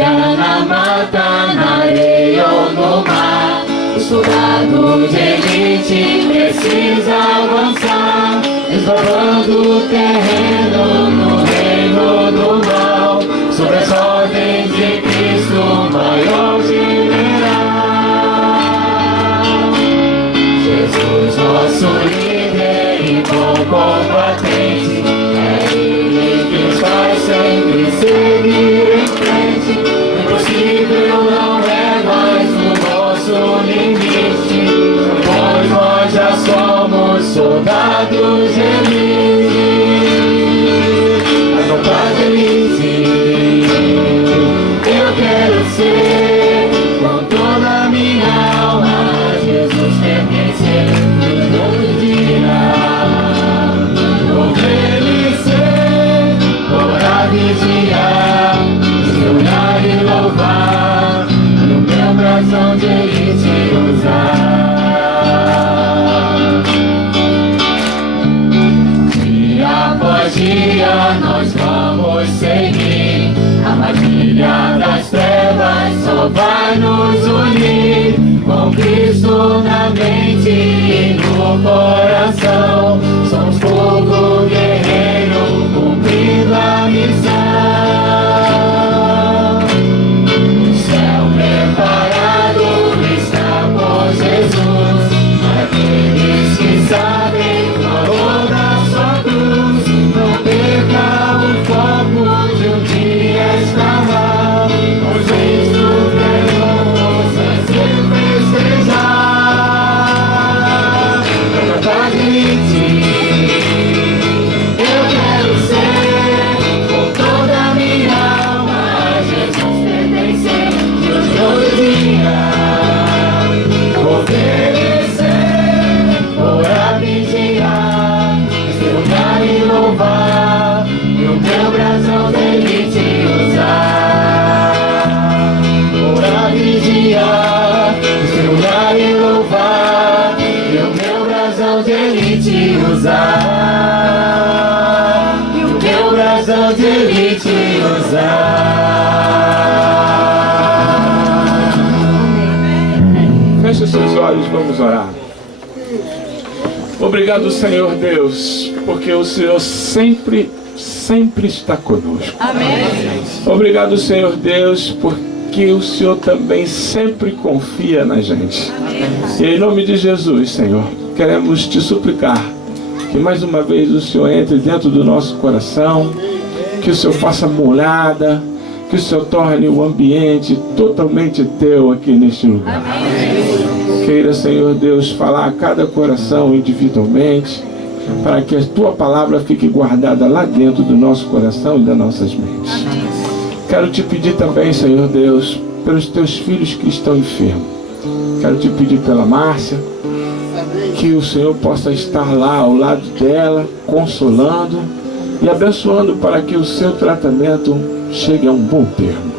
trilha na mata, na areia ou no mar. O soldado de elite precisa avançar, desbravando o terreno no reino do mal, sob as ordens de Cristo, maior general. Jesus, nosso líder e bom combatente, é Ele que nos faz sempre seguir em frente. Impossível não é mais o nosso limite, pois nós já somos soldados de elite. A tropa de elite, eu quero ser com toda a minha alma. Jesus pertencer todo dia, obedecer, orar, vigiar, se olhar e louvar, no meu brasão de elite usar. Dia após dia nós vamos seguir, a armadilha das trevas só vai nos unir. Com Cristo na mente e no coração, somos povo guerreiro cumprindo a missão. O céu preparado está por Jesus, para aqueles que sabem o valor da sua cruz. Não perca o foco de um dia estar lá, com Cristo ganhou forças e festejar. Tropa de elite, eu quero ser com toda a minha alma. Jesus pertencer todo dia, obedecer, orar, vigiar, estudar e louvar, e o meu brasão de elite usar. Orar, vigiar, estudar e louvar, e o meu brasão de elite usar. E o meu brasão de elite usar. Feche os seus olhos, vamos orar. Obrigado, Senhor Deus, porque o Senhor sempre está conosco. Amém. Obrigado, Senhor Deus, porque o Senhor também sempre confia na gente. E em nome de Jesus, Senhor, queremos te suplicar que mais uma vez o Senhor entre dentro do nosso coração, que o Senhor faça morada, que o Senhor torne o ambiente totalmente teu aqui neste lugar. Queira, Senhor Deus, falar a cada coração individualmente, para que a tua palavra fique guardada lá dentro do nosso coração e das nossas mentes. Quero te pedir também, Senhor Deus, pelos teus filhos que estão enfermos. Quero te pedir pela Márcia, que o Senhor possa estar lá ao lado dela, consolando e abençoando para que o seu tratamento chegue a um bom termo.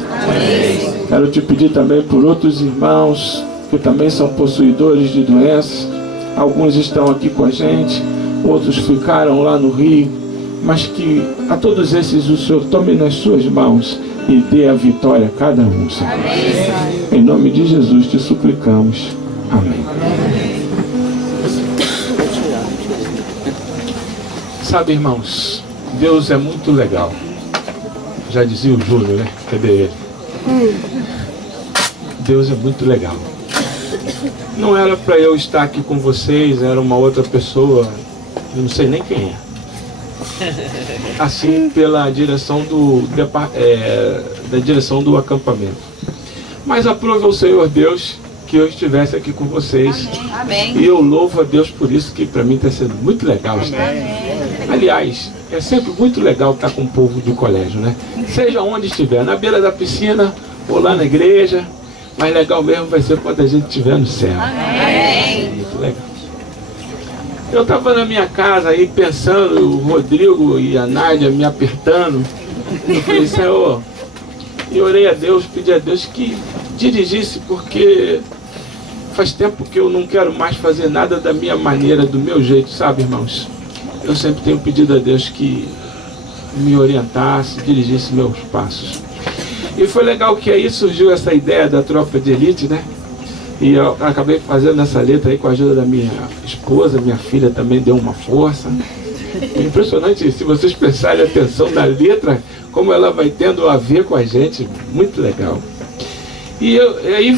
Quero te pedir também por outros irmãos que também são possuidores de doenças. Alguns estão aqui com a gente, outros ficaram lá no Rio, mas que a todos esses o Senhor tome nas suas mãos e dê a vitória a cada um, Senhor. Em nome de Jesus te suplicamos. Amém. Sabe, irmãos, Deus é muito legal. Já dizia o Júnior, né? Cadê ele? Deus é muito legal. Não era para eu estar aqui com vocês, era uma outra pessoa, eu não sei nem quem é. Assim, pela direção da direção do acampamento. Mas aprove ao Senhor Deus que eu estivesse aqui com vocês. Amém. E eu louvo a Deus por isso, que para mim está sendo muito legal estar. Aliás, é sempre muito legal estar com o povo do colégio, né? Seja onde estiver, na beira da piscina ou lá na igreja. Mas legal mesmo vai ser quando a gente estiver no céu. Amém. Muito legal. Eu estava na minha casa aí pensando, o Rodrigo e a Nádia me apertando. Eu falei, Senhor, e orei a Deus, pedi a Deus que dirigisse, porque faz tempo que eu não quero mais fazer nada da minha maneira, do meu jeito, sabe, irmãos? Eu sempre tenho pedido a Deus que me orientasse, dirigisse meus passos. E foi legal que aí surgiu essa ideia da tropa de elite, né? E eu acabei fazendo essa letra aí com a ajuda da minha esposa, minha filha também deu uma força. Impressionante, se vocês prestarem atenção na letra, como ela vai tendo a ver com a gente, muito legal. E aí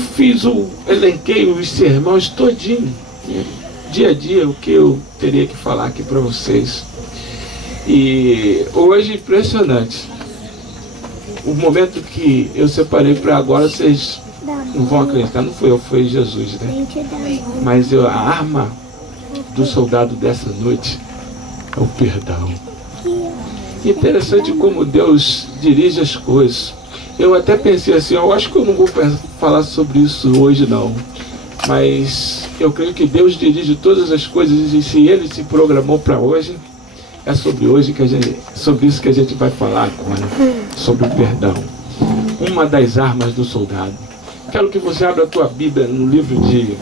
elenquei os sermões todinho, dia a dia, o que eu teria que falar aqui para vocês. E hoje, impressionante, o momento que eu separei para agora, vocês não vão acreditar, não foi eu, foi Jesus, né? Mas a arma do soldado dessa noite é o perdão. Interessante como Deus dirige as coisas. Eu até pensei assim, eu acho que eu não vou falar sobre isso hoje não. Mas eu creio que Deus dirige todas as coisas e se Ele se programou para hoje, é sobre sobre isso que a gente vai falar agora, sobre o perdão. Uma das armas do soldado. Quero que você abra a tua Bíblia no livro de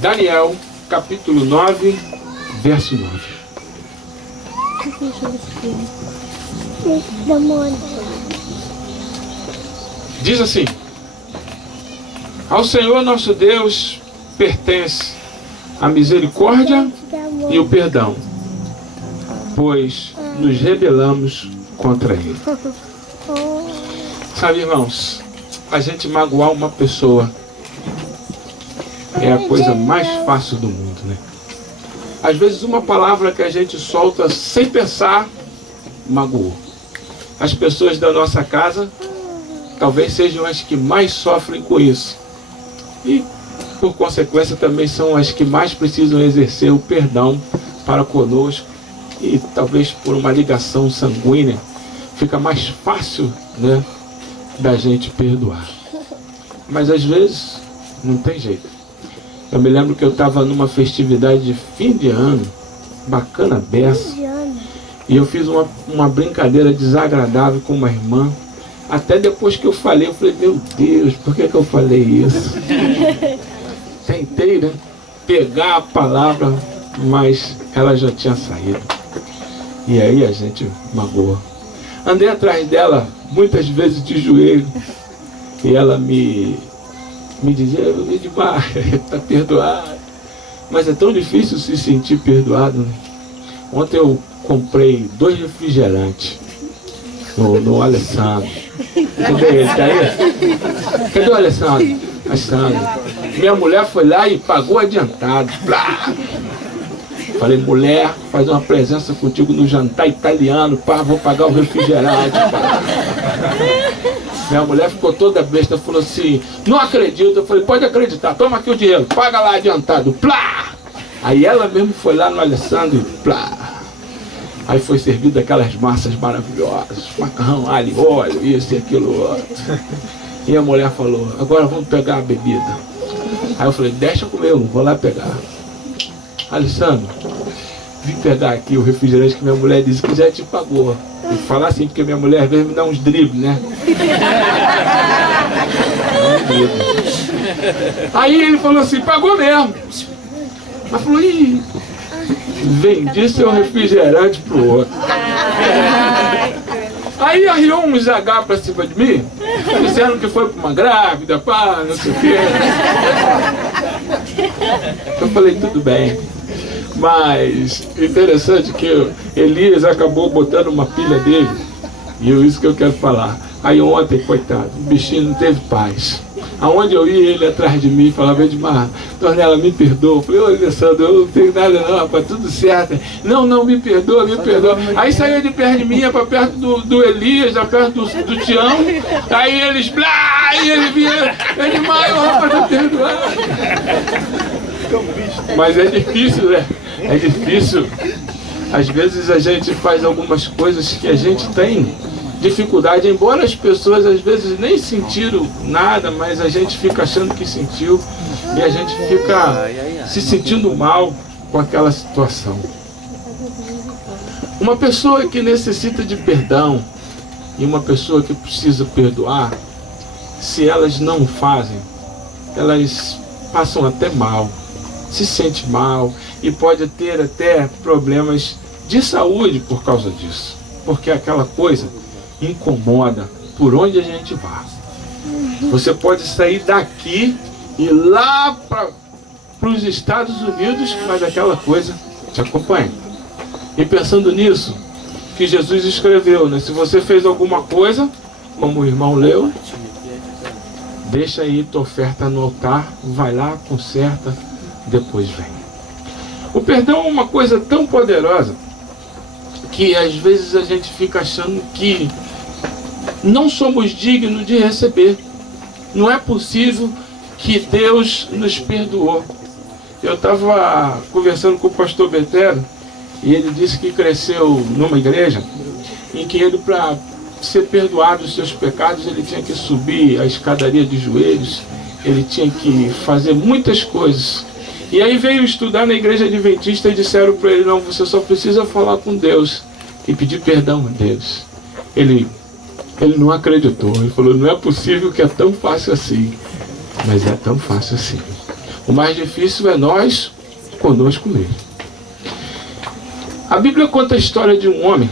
Daniel, capítulo 9, verso 9. Diz assim: ao Senhor nosso Deus pertence a misericórdia e o perdão, pois nos rebelamos contra Ele. Sabe, irmãos, a gente magoar uma pessoa é a coisa mais fácil do mundo, né? Às vezes uma palavra que a gente solta sem pensar, magoou. As pessoas da nossa casa talvez sejam as que mais sofrem com isso. E, por consequência, também são as que mais precisam exercer o perdão para conosco. E talvez por uma ligação sanguínea, fica mais fácil, né, da gente perdoar. Mas às vezes, não tem jeito. Eu me lembro que eu estava numa festividade de fim de ano, bacana beça, e eu fiz uma brincadeira desagradável com uma irmã. Até depois que eu falei, meu Deus, por que eu falei isso? Tentei, né, pegar a palavra, mas ela já tinha saído. E aí a gente magoou. Andei atrás dela muitas vezes de joelho, e ela me dizia, Edmar, está perdoado. Mas é tão difícil se sentir perdoado, né? Ontem eu comprei 2 refrigerantes no Alessandro. Cadê ele? Tá aí? Cadê o Alessandro? Minha mulher foi lá e pagou adiantado. Blá! Falei, mulher, faz uma presença contigo no jantar italiano, pá, vou pagar o refrigerante. Pá. Minha mulher ficou toda besta, falou assim, não acredito. Eu falei, pode acreditar, toma aqui o dinheiro, paga lá adiantado. Plá! Aí ela mesmo foi lá no Alessandro e plá! Aí foi servido aquelas massas maravilhosas, macarrão, alho, óleo, isso e aquilo outro. E a mulher falou, agora vamos pegar a bebida. Aí eu falei, deixa comigo, vou lá pegar. Alessandro, vim pegar aqui o refrigerante que minha mulher disse que já te pagou. E falar assim, porque minha mulher às vezes me dá uns dribles, né? Aí ele falou assim, pagou mesmo. Mas falou, ih, vendi seu refrigerante pro outro. Aí arriou um ZH pra cima de mim, dizendo que foi pra uma grávida, pá, não sei o quê. Eu falei, tudo bem. Mas interessante que Elias acabou botando uma pilha dele, e é isso que eu quero falar. Aí ontem, coitado, o bichinho não teve paz. Aonde eu ia, ele atrás de mim, falava, Edmar, Tornella, me perdoa. Eu falei, ô Alessandro, eu não tenho nada não, rapaz, tudo certo. Não, me perdoa, me perdoa. Aí saiu de perto de mim, para perto do Elias, perto do Tião. Aí eles, blá, e ele vinha, Edmar, o rapaz tá perdoado. Mas é difícil, né? É difícil. Às vezes a gente faz algumas coisas que a gente tem dificuldade, embora as pessoas às vezes nem sentiram nada, mas a gente fica achando que sentiu e a gente fica se sentindo mal com aquela situação. Uma pessoa que necessita de perdão e uma pessoa que precisa perdoar, se elas não fazem, elas passam até mal, se sente mal e pode ter até problemas de saúde por causa disso, porque aquela coisa incomoda por onde a gente vai. Você pode sair daqui e ir lá para os Estados Unidos, mas aquela coisa te acompanha. E pensando nisso, que Jesus escreveu, né? Se você fez alguma coisa, como o irmão leu, deixa aí tua oferta no altar, vai lá, conserta, depois vem. O perdão é uma coisa tão poderosa que às vezes a gente fica achando que não somos dignos de receber. Não é possível que Deus nos perdoou. Eu estava conversando com o pastor Betero e ele disse que cresceu numa igreja em que ele, para ser perdoado os seus pecados, ele tinha que subir a escadaria de joelhos, ele tinha que fazer muitas coisas. E aí veio estudar na igreja adventista e disseram para ele: não, você só precisa falar com Deus e pedir perdão a Deus. Ele não acreditou, ele falou: não é possível que é tão fácil assim. Mas é tão fácil assim. O mais difícil é nós conosco mesmo. A Bíblia conta a história de um homem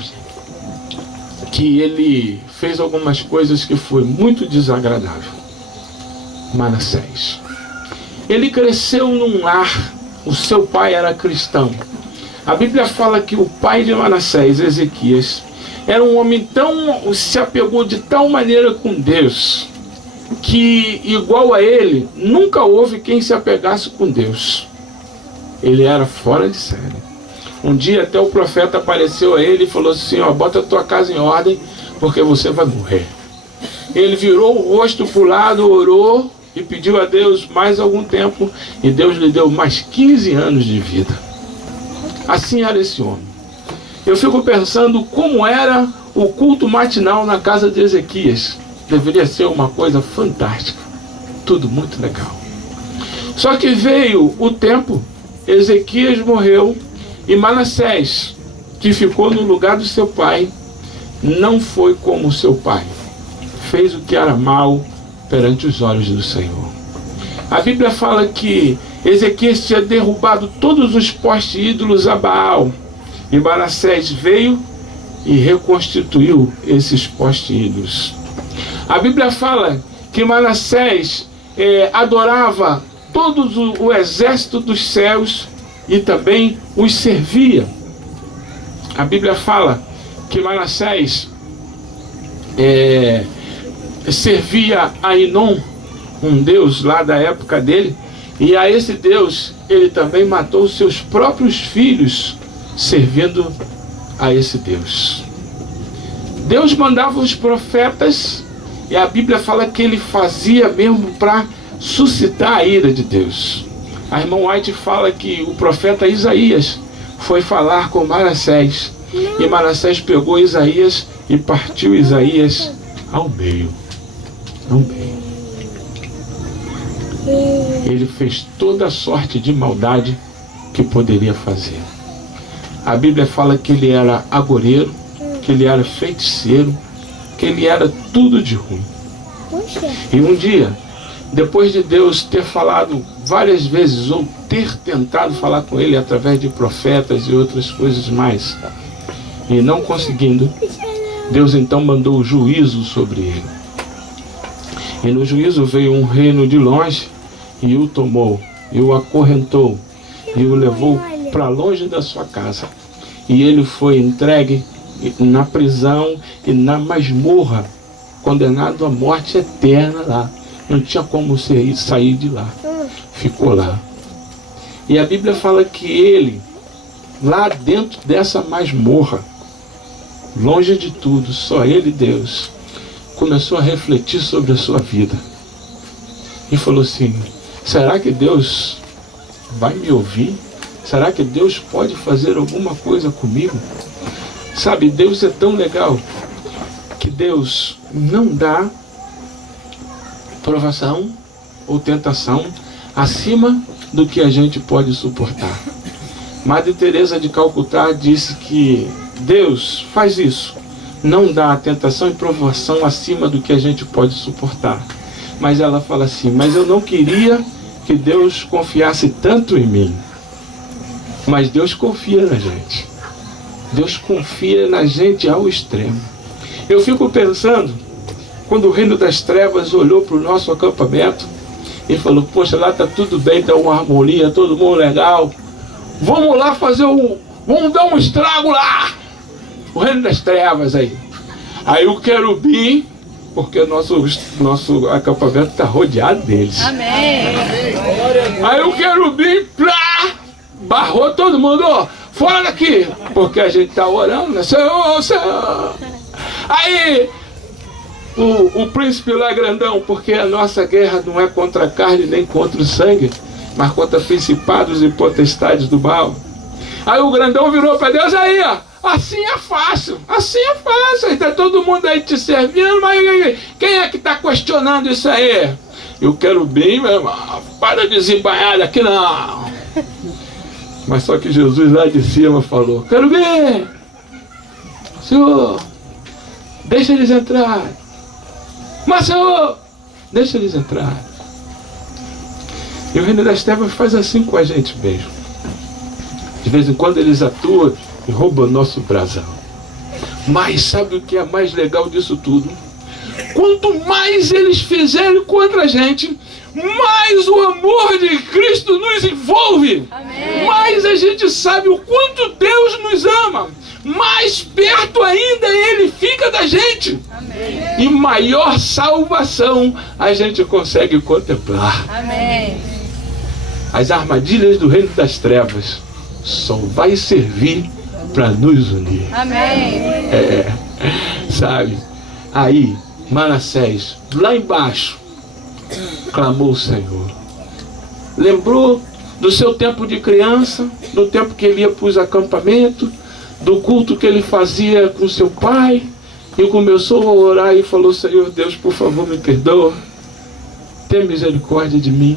que ele fez algumas coisas que foi muito desagradável. Manassés. Ele cresceu num lar, o seu pai era cristão. A Bíblia fala que o pai de Manassés, Ezequias, era um homem se apegou de tal maneira com Deus, que igual a ele, nunca houve quem se apegasse com Deus. Ele era fora de série. Um dia até o profeta apareceu a ele e falou assim: ó, bota a tua casa em ordem, porque você vai morrer. Ele virou o rosto para o lado, orou e pediu a Deus mais algum tempo, e Deus lhe deu mais 15 anos de vida. Assim era esse homem. Eu fico pensando como era o culto matinal na casa de Ezequias. Deveria ser uma coisa fantástica. Tudo muito legal. Só que veio o tempo, Ezequias morreu, e Manassés, que ficou no lugar do seu pai, não foi como o seu pai. Fez o que era mal perante os olhos do Senhor. A Bíblia fala que Ezequias tinha derrubado todos os postes ídolos a Baal, e Manassés veio e reconstituiu esses postes ídolos. A Bíblia fala que Manassés adorava todo o exército dos céus e também os servia. A Bíblia fala que Manassés servia a Inom, um deus lá da época dele, e a esse deus ele também matou seus próprios filhos servindo a esse deus. Deus mandava os profetas, e a Bíblia fala que ele fazia mesmo para suscitar a ira de Deus. A irmã White fala que o profeta Isaías foi falar com Manassés, e Manassés pegou Isaías e partiu Isaías ao meio. Ao meio. Ele fez toda a sorte de maldade que poderia fazer. A Bíblia fala que ele era agoreiro, que ele era feiticeiro, que ele era tudo de ruim. E um dia, depois de Deus ter falado várias vezes, ou ter tentado falar com ele através de profetas e outras coisas mais, e não conseguindo, Deus então mandou o juízo sobre ele. E no juízo veio um reino de longe e o tomou, e o acorrentou, e o levou para longe da sua casa. E ele foi entregue na prisão e na masmorra, condenado à morte eterna lá. Não tinha como sair de lá. Ficou lá. E a Bíblia fala que ele, lá dentro dessa masmorra, longe de tudo, só ele e Deus, começou a refletir sobre a sua vida. E falou assim: será que Deus vai me ouvir? Será que Deus pode fazer alguma coisa comigo? Sabe, Deus é tão legal que Deus não dá provação ou tentação acima do que a gente pode suportar. Madre Teresa de Calcutá disse que Deus faz isso, não dá tentação e provação acima do que a gente pode suportar. Mas ela fala assim: mas eu não queria que Deus confiasse tanto em mim. Mas Deus confia na gente. Deus confia na gente ao extremo. Eu fico pensando quando o reino das trevas olhou para o nosso acampamento e falou, poxa, lá está tudo bem, está uma harmonia, todo mundo legal, vamos lá vamos dar um estrago lá, o reino das trevas aí. Aí o querubim, porque o nosso acampamento está rodeado deles. Amém. Aí o querubim, barrou todo mundo, ó, fora daqui, porque a gente está orando, né? Senhor, Senhor. Aí o príncipe lá grandão, porque a nossa guerra não é contra a carne nem contra o sangue, mas contra principados e potestades do mal. Aí o grandão virou para Deus, aí ó, assim é fácil, está todo mundo aí te servindo, mas quem é que está questionando isso aí? E o querubim, meu irmão, para de desembainhar aqui não. Mas só que Jesus lá de cima falou, querubim, Senhor, deixa eles entrar. Mas Senhor, deixa eles entrar. E o reino das trevas faz assim com a gente mesmo. De vez em quando eles atuam e roubam nosso brasão. Mas sabe o que é mais legal disso tudo? Quanto mais eles fizerem contra a gente, mais o amor de Cristo nos envolve. Amém. Mais a gente sabe o quanto Deus nos ama. Mais perto ainda Ele fica da gente. Amém. E maior salvação a gente consegue contemplar. Amém. As armadilhas do reino das trevas só vai servir para nos unir. Amém. Sabe? Aí, Manassés, lá embaixo, clamou o Senhor. Lembrou do seu tempo de criança, do tempo que ele ia para os acampamentos, do culto que ele fazia com seu pai, e começou a orar e falou, Senhor Deus, por favor, me perdoa, tenha misericórdia de mim.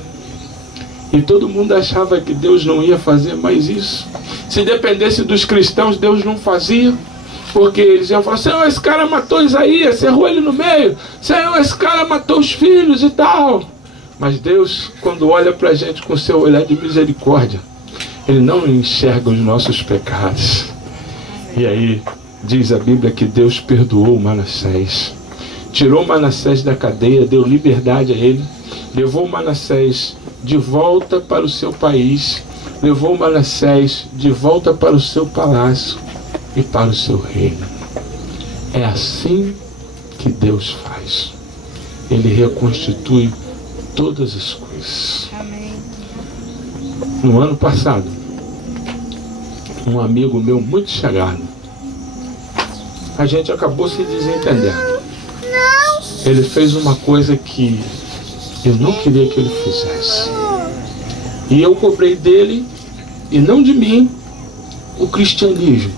E todo mundo achava que Deus não ia fazer mais isso. Se dependesse dos cristãos, Deus não fazia. Porque eles iam falar, Senhor, esse cara matou Isaías, cerrou ele no meio. Senhor, esse cara matou os filhos e tal. Mas Deus, quando olha para a gente com seu olhar de misericórdia, Ele não enxerga os nossos pecados. E aí, diz a Bíblia que Deus perdoou Manassés. Tirou Manassés da cadeia, deu liberdade a ele. Levou Manassés de volta para o seu país. Levou Manassés de volta para o seu palácio e para o seu reino. É assim que Deus faz. Ele reconstitui todas as coisas. Amém. No ano passado, um amigo meu muito chegado, a gente acabou se desentendendo. Ele fez uma coisa que eu não queria que ele fizesse. E eu cobrei dele, e não de mim, o cristianismo.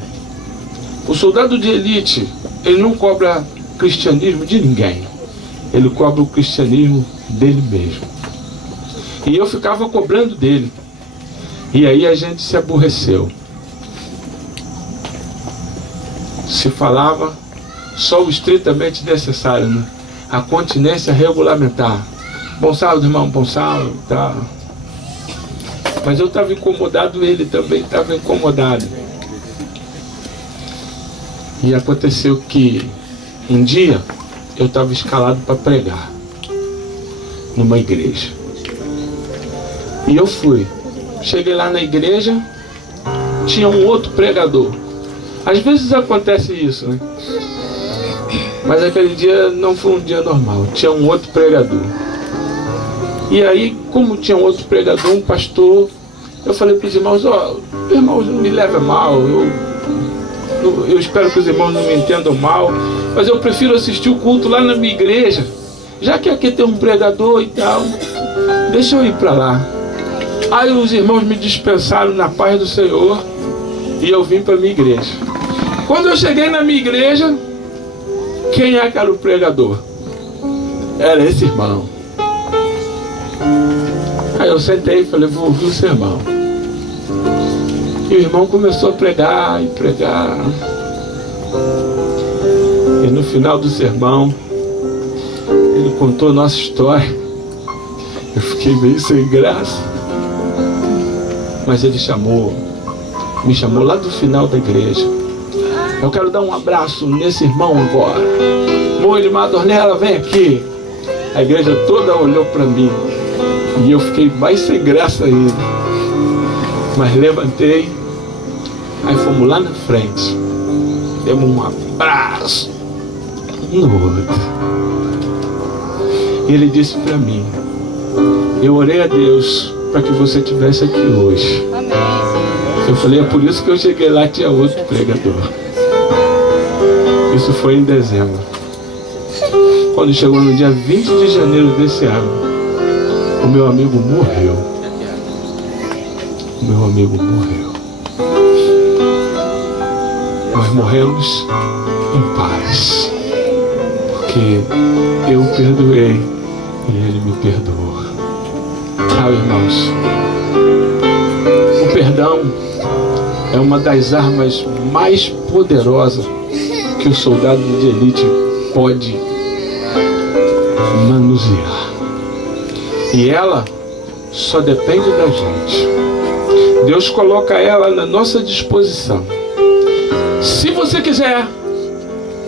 O soldado de elite, ele não cobra cristianismo de ninguém. Ele cobra o cristianismo dele mesmo. E eu ficava cobrando dele. E aí a gente se aborreceu. Se falava só o estritamente necessário, né? A continência regulamentar. Bom sábado, irmão, bom sábado, tá? Mas eu estava incomodado, ele também estava incomodado. E aconteceu que um dia eu estava escalado para pregar numa igreja. E eu fui. Cheguei lá na igreja, tinha um outro pregador. Às vezes acontece isso, né? Mas aquele dia não foi um dia normal. Tinha um outro pregador. E aí, como tinha um outro pregador, um pastor, eu falei para os irmãos, irmãos, não me levem mal, eu espero que os irmãos não me entendam mal, mas eu prefiro assistir o culto lá na minha igreja, já que aqui tem um pregador e tal, deixa eu ir para lá. Aí os irmãos me dispensaram na paz do Senhor e eu vim para a minha igreja. Quando eu cheguei na minha igreja, quem é que era o pregador? Era esse irmão. Aí eu sentei e falei, vou ouvir o sermão. E o irmão começou a pregar e pregar. E no final do sermão, ele contou a nossa história. Eu fiquei meio sem graça. Mas ele me chamou lá do final da igreja. Eu quero dar um abraço nesse irmão agora. chamou ele, Madornella, vem aqui. A igreja toda olhou para mim e eu fiquei mais sem graça ainda. Mas levantei, aí fomos lá na frente, demos um abraço um no outro. E ele disse para mim: eu orei a Deus para que você estivesse aqui hoje. Amém. Eu falei: é por isso que eu cheguei lá, tinha outro pregador. Isso foi em dezembro. Quando chegou no dia 20 de janeiro desse ano, o meu amigo morreu. O meu amigo morreu. Nós morremos em paz, porque eu perdoei e ele me perdoou. Ah, irmãos, o perdão é uma das armas mais poderosas que o soldado de elite pode manusear. E ela só depende da gente. Deus coloca ela na nossa disposição. Se você quiser,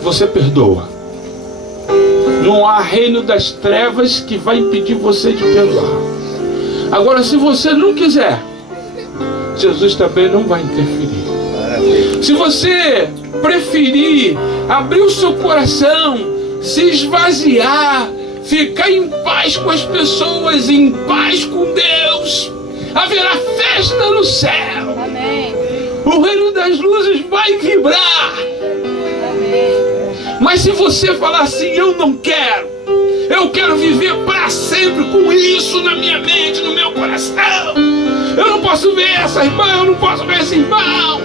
você perdoa. Não há reino das trevas que vai impedir você de perdoar. Agora, se você não quiser, Jesus também não vai interferir. Se você preferir abrir o seu coração, se esvaziar, ficar em paz com as pessoas, em paz com Deus, haverá festa no céu. Amém. O reino das luzes vai vibrar. Amém. Mas se você falar assim: eu não quero, eu quero viver para sempre com isso na minha mente, no meu coração, eu não posso ver essa irmã, eu não posso ver esse irmão,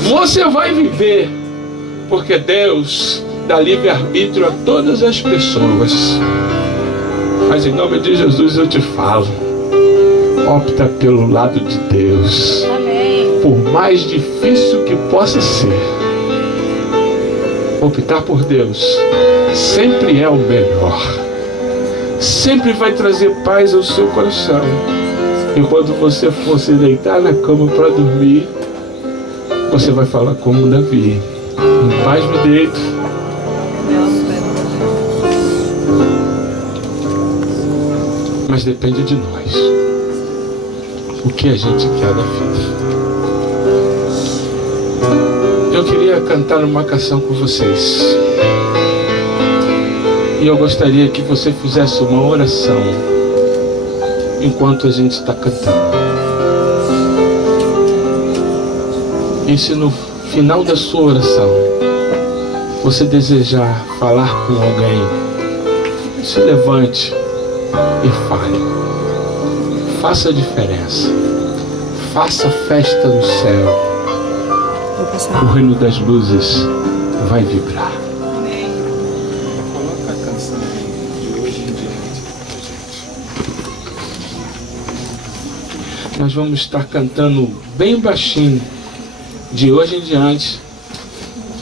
você vai viver, porque Deus dá livre-arbítrio a todas as pessoas. Mas em nome de Jesus eu te falo: opta pelo lado de Deus. Amém. Por mais difícil que possa ser, optar por Deus sempre é o melhor. Sempre vai trazer paz ao seu coração. E quando você for se deitar na cama para dormir, você vai falar como Davi: em paz me deito. Mas depende de nós, o que a gente quer da vida. Eu queria cantar uma canção com vocês, e eu gostaria que você fizesse uma oração enquanto a gente está cantando. E se no final da sua oração você desejar falar com alguém, se levante e fale. Faça a diferença. Faça festa no céu. O reino das luzes vai vibrar. Coloca a canção de hoje em diante. Nós vamos estar cantando bem baixinho de hoje em diante,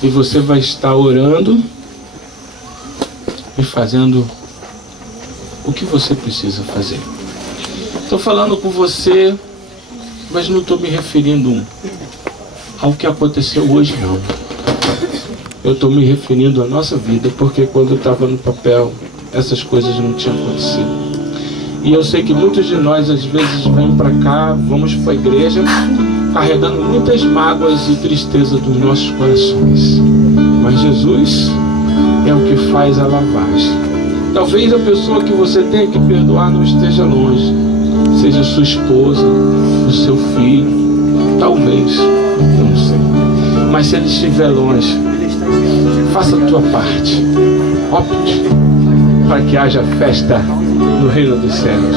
e você vai estar orando e fazendo o que você precisa fazer. Estou falando com você, mas não estou me referindo ao que aconteceu hoje, não. Eu estou me referindo à nossa vida, porque quando eu estava no papel, essas coisas não tinham acontecido. E eu sei que muitos de nós às vezes vêm para cá, vamos para a igreja, carregando muitas mágoas e tristeza dos nossos corações. Mas Jesus é o que faz a lavagem. Talvez a pessoa que você tenha que perdoar não esteja longe, seja sua esposa, o seu filho, talvez, eu não sei. Mas se ele estiver longe, faça a tua parte. Opte para que haja festa no reino dos céus.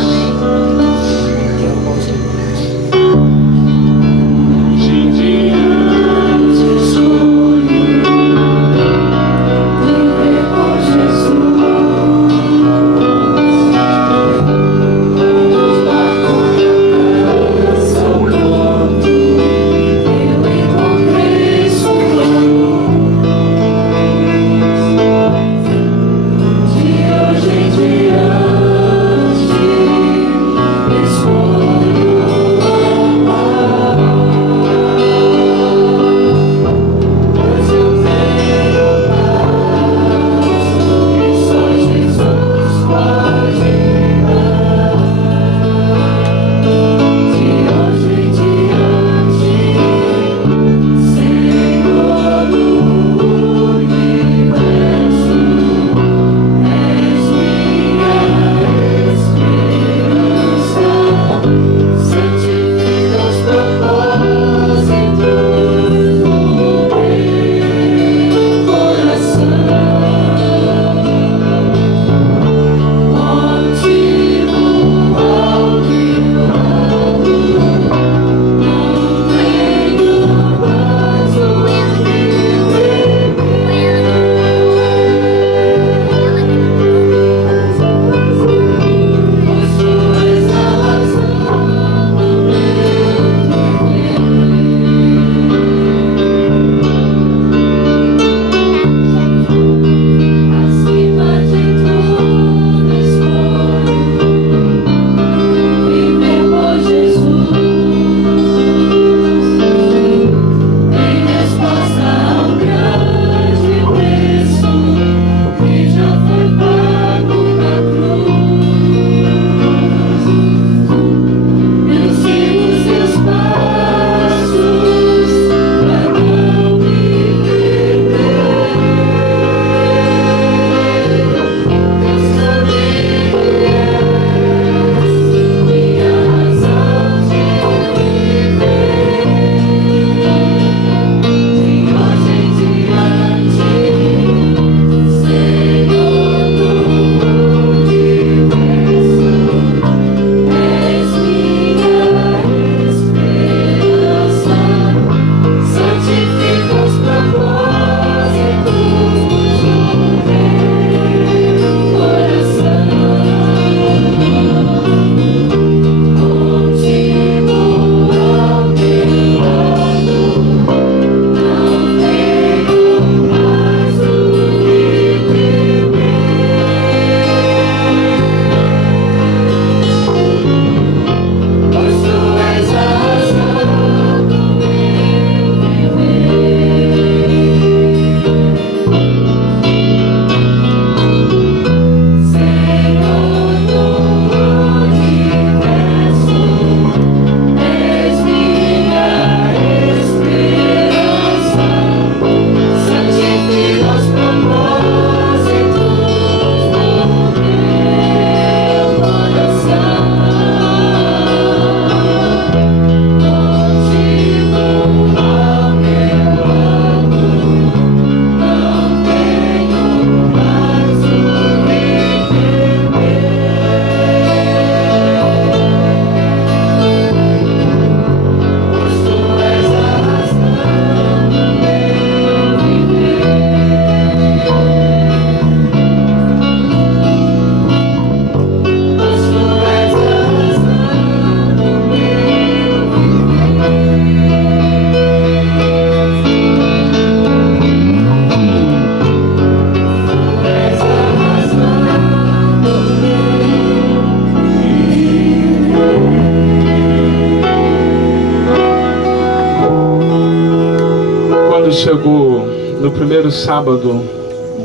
sábado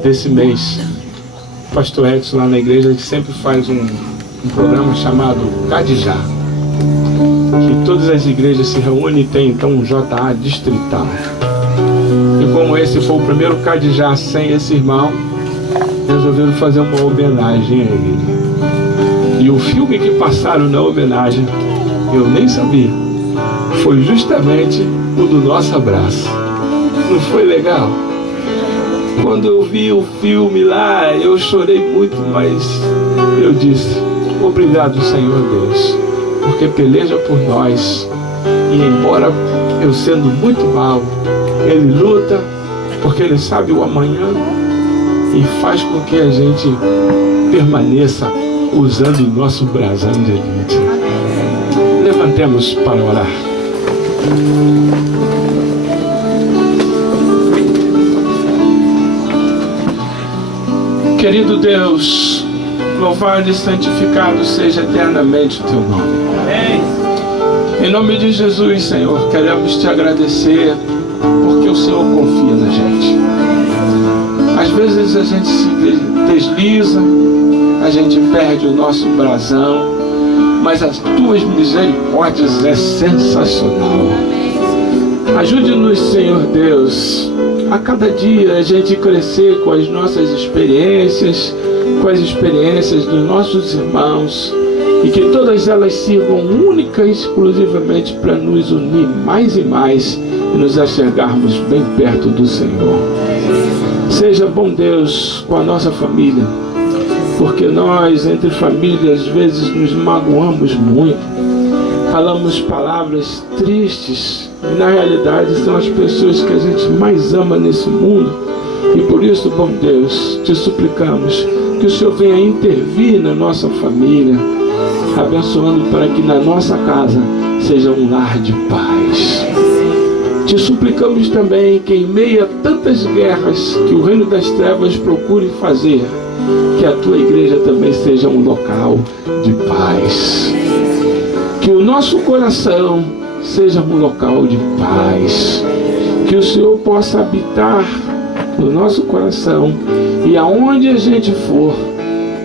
desse mês, o pastor Edson lá na igreja, ele sempre faz um programa chamado Cadijá, que todas as igrejas se reúnem e tem então um JA distrital. E como esse foi o primeiro Cadijá sem esse irmão, resolveram fazer uma homenagem a ele. E o filme que passaram na homenagem, eu nem sabia, foi justamente o do nosso abraço. Não foi legal? Quando eu vi o filme lá, eu chorei muito, mas eu disse: obrigado, Senhor Deus, porque peleja por nós. E embora eu sendo muito mal, Ele luta, porque Ele sabe o amanhã e faz com que a gente permaneça usando o nosso brasão de elite. Levantemos para orar. Querido Deus, louvado e santificado seja eternamente o Teu nome. Amém. Em nome de Jesus, Senhor, queremos Te agradecer porque o Senhor confia na gente. Às vezes a gente se desliza, a gente perde o nosso brasão, mas as Tuas misericórdias é sensacional. Ajude-nos, Senhor Deus, a cada dia a gente crescer com as nossas experiências, com as experiências dos nossos irmãos, e que todas elas sirvam única e exclusivamente para nos unir mais e mais e nos achegarmos bem perto do Senhor. Seja bom Deus com a nossa família, porque nós entre famílias às vezes nos magoamos muito, falamos palavras tristes, e na realidade são as pessoas que a gente mais ama nesse mundo. E por isso, bom Deus, te suplicamos que o Senhor venha intervir na nossa família, abençoando para que na nossa casa seja um lar de paz. Te suplicamos também que em meio a tantas guerras que o reino das trevas procure fazer, que a tua igreja também seja um local de paz. Que o nosso coração seja um local de paz. Que o Senhor possa habitar no nosso coração, e aonde a gente for,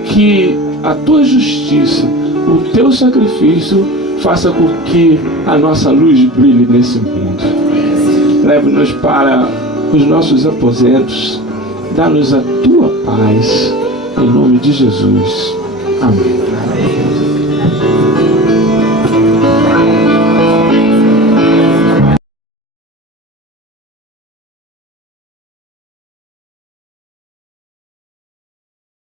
que a tua justiça, o teu sacrifício faça com que a nossa luz brilhe nesse mundo. Leve-nos para os nossos aposentos, dá-nos a tua paz, em nome de Jesus.